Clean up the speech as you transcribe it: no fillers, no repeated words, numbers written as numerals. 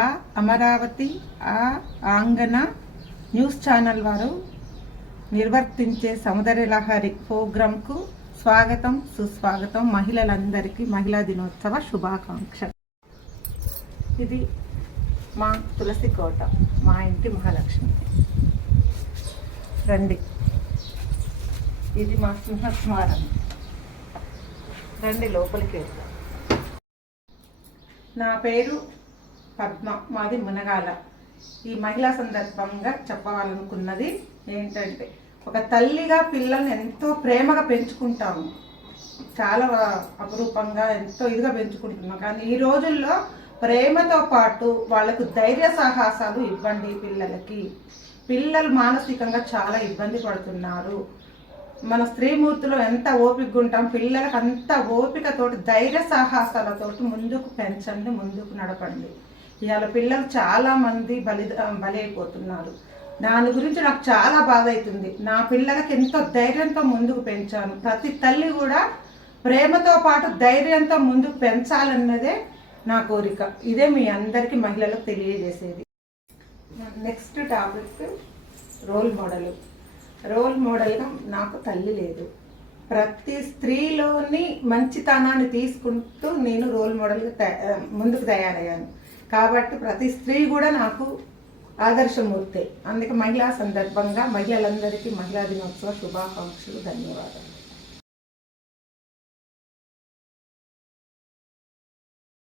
ఆ అమరావతి ఆ ఆంగన news channel వారు నిర్వర్తించే సౌందర్య లహరి ప్రోగ్రాంకు స్వాగతం సుస్వాగతం. మహిళలందరికీ మహిళా దినోత్సవ శుభాకాంక్షలు. ఇది మా తులసి కోట, మా ఇంటి మహాలక్ష్మి. రండి, ఇది మా సింహస్మారం. రండి లోపలికి వెళ్దాం. నా పేరు పద్మ, మాది మునగాల. ఈ మహిళా సందర్భంగా చెప్పాలనుకున్నది ఏంటంటే, ఒక తల్లిగా పిల్లల్ని ఎంతో ప్రేమగా పెంచుకుంటాము, చాలా అపురూపంగా ఎంతో ఇదిగా పెంచుకుంటున్నాం. కానీ ఈ రోజుల్లో ప్రేమతో పాటు వాళ్ళకు ధైర్య సాహసాలు ఇవ్వండి. పిల్లలు మానసికంగా చాలా ఇబ్బంది పడుతున్నారు. మన స్త్రీమూర్తిలో ఎంత ఓపికగా ఉంటాం, పిల్లలకు అంత ఓపికతోటి ధైర్య సాహసాలతోటి ముందుకు పెంచండి, ముందుకు నడపండి. ఇవాళ పిల్లలు చాలా మంది బలైపోతున్నారు. దాని గురించి నాకు చాలా బాధ అవుతుంది. నా పిల్లలకి ఎంతో ధైర్యంతో ముందుకు పెంచాను. ప్రతి తల్లి కూడా ప్రేమతో పాటు ధైర్యంతో ముందుకు పెంచాలన్నదే నా కోరిక. ఇదే మీ అందరికీ మహిళలకు తెలియజేసేది. నెక్స్ట్ టాపిక్ రోల్ మోడల్గా నాకు తల్లి లేదు. ప్రతి స్త్రీలోని మంచితనాన్ని తీసుకుంటూ నేను రోల్ మోడల్గా ముందుకు తయారయ్యాను. కాబట్టి ప్రతి స్త్రీ కూడా నాకు ఆదర్శమూర్తే. అందుకే మహిళా సందర్భంగా మహిళలందరికీ మహిళా దినోత్సవ శుభాకాంక్షలు. ధన్యవాదాలు.